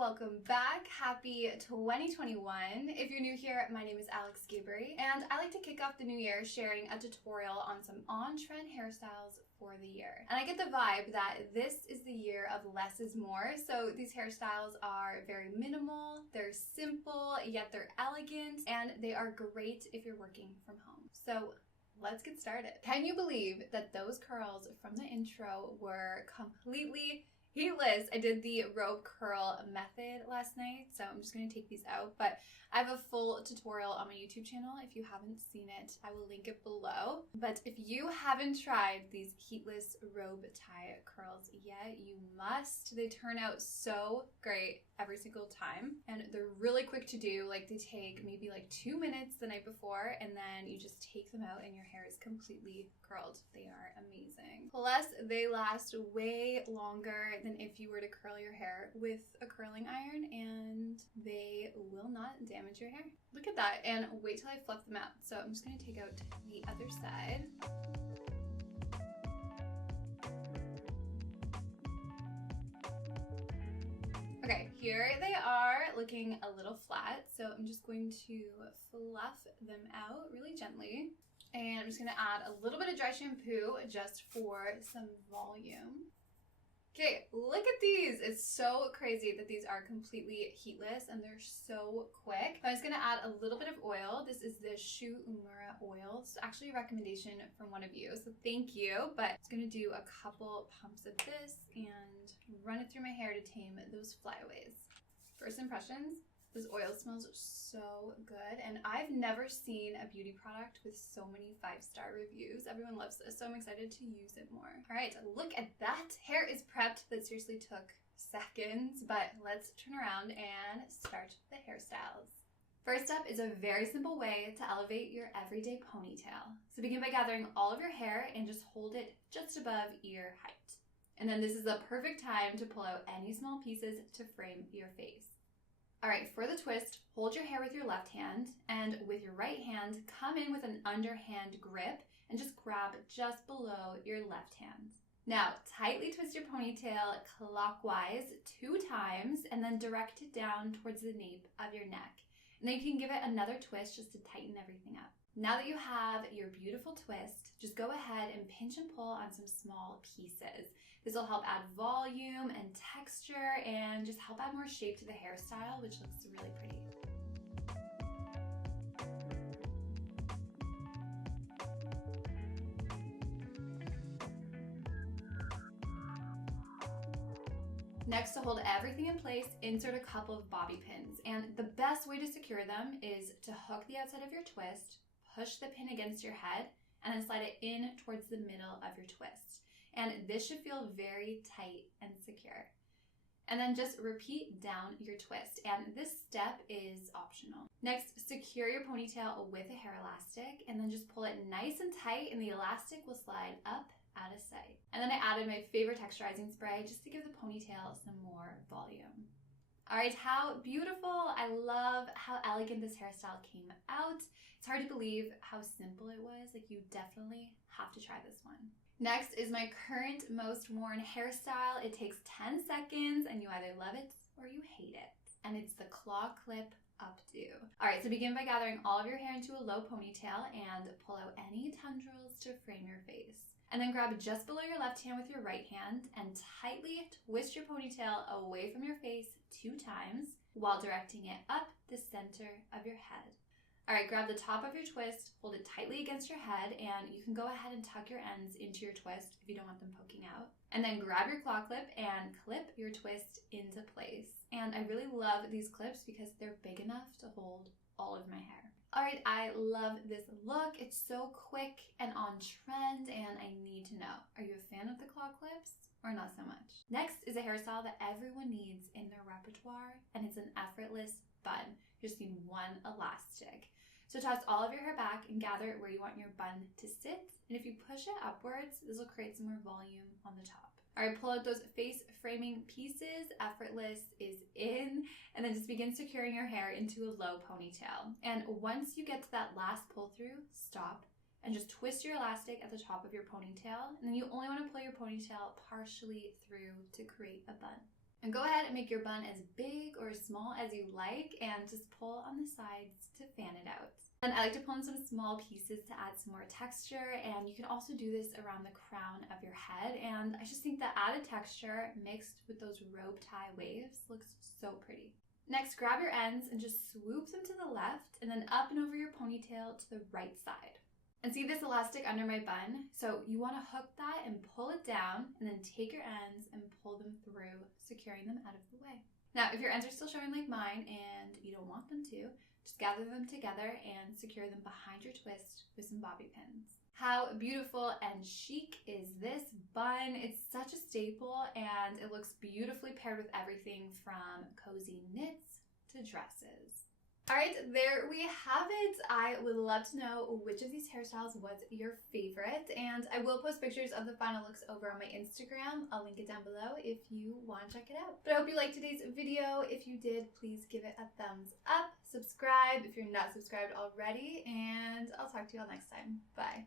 welcome back. Happy 2021. If you're new here, my name is Gaboury, and I like to kick off the new year sharing a tutorial on some on-trend hairstyles for the year. And I get the vibe that this is the year of less is more, so these hairstyles are very minimal, they're simple, yet they're elegant, and they are great if you're working from home. So let's get started. Can you believe that those curls from the intro were completely heatless? I did the rope curl method last night, so I'm just going to take these out, but I have a full tutorial on my YouTube channel. If you haven't seen it, I will link it below. But if you haven't tried these heatless robe tie curls yet, you must. They turn out so great every single time, and they're really quick to do. Like, they take maybe like 2 minutes the night before, and then you just take them out and your hair is completely curled. They are amazing. Plus, they last way longer than if you were to curl your hair with a curling iron, and they will not damage your hair. Look at that, and wait till I fluff them out. So I'm just going to take out the other side. Okay, here they are looking a little flat, so I'm just going to fluff them out really gently. And I'm just going to add a little bit of dry shampoo just for some volume. Okay, look at these. It's so crazy that these are completely heatless and they're so quick. I'm just going to add a little bit of oil. This is the Shu Uemura oil. It's actually a recommendation from one of you, so thank you. But I'm just going to do a couple pumps of this and run it through my hair to tame those flyaways. First impressions. This oil smells so good, and I've never seen a beauty product with so many 5-star reviews. Everyone loves this, so I'm excited to use it more. All right, look at that. Hair is prepped. That seriously took seconds, but let's turn around and start the hairstyles. First up is a very simple way to elevate your everyday ponytail. So begin by gathering all of your hair and just hold it just above ear height. And then this is the perfect time to pull out any small pieces to frame your face. All right, for the twist, hold your hair with your left hand, and with your right hand, come in with an underhand grip and just grab just below your left hand. Now, tightly twist your ponytail clockwise 2 times and then direct it down towards the nape of your neck. And then you can give it another twist just to tighten everything up. Now that you have your beautiful twist, just go ahead and pinch and pull on some small pieces. This will help add volume and texture and just help add more shape to the hairstyle, which looks really pretty. Next, to hold everything in place, insert a couple of bobby pins. And the best way to secure them is to hook the outside of your twist, push the pin against your head, and then slide it in towards the middle of your twist. And this should feel very tight and secure. And then just repeat down your twist. And this step is optional. Next, secure your ponytail with a hair elastic, and then just pull it nice and tight, and the elastic will slide up out of sight. And then I added my favorite texturizing spray just to give the ponytail some more volume. All right, how beautiful. I love how elegant this hairstyle came out. It's hard to believe how simple it was. Like, you definitely have to try this one. Next is my current most worn hairstyle. It takes 10 seconds and you either love it or you hate it. And it's the claw clip updo. All right, so begin by gathering all of your hair into a low ponytail and pull out any tendrils to frame your face. And then grab just below your left hand with your right hand and tightly twist your ponytail away from your face 2 times while directing it up the center of your head. All right, grab the top of your twist, hold it tightly against your head, and you can go ahead and tuck your ends into your twist if you don't want them poking out. And then grab your claw clip and clip your twist into place. And I really love these clips because they're big enough to hold all of my hair. All right, I love this look. It's so quick and on trend, and I need to know, are you a fan of the claw clips or not so much? Next is a hairstyle that everyone needs in their repertoire, and it's an effortless bun. You just need one elastic. So toss all of your hair back and gather it where you want your bun to sit. And if you push it upwards, this will create some more volume on the top. All right, pull out those face framing pieces. Effortless is in. And then just begin securing your hair into a low ponytail. And once you get to that last pull through, stop and just twist your elastic at the top of your ponytail. And then you only want to pull your ponytail partially through to create a bun. And go ahead and make your bun as big or as small as you like, and just pull on the sides to fan it out. And I like to pull in some small pieces to add some more texture, and you can also do this around the crown of your head. And I just think the added texture mixed with those rope tie waves looks so pretty. Next, grab your ends and just swoop them to the left and then up and over your ponytail to the right side. And see this elastic under my bun? So you want to hook that and pull it down, and then take your ends and pull them through, securing them out of the way. Now, if your ends are still showing like mine and you don't want them to, just gather them together and secure them behind your twist with some bobby pins. How beautiful and chic is this bun? It's such a staple, and it looks beautifully paired with everything from cozy knits to dresses. All right, there we have it. I would love to know which of these hairstyles was your favorite, and I will post pictures of the final looks over on my Instagram. I'll link it down below if you want to check it out. But I hope you liked today's video. If you did, please give it a thumbs up, subscribe if you're not subscribed already, and I'll talk to you all next time. Bye.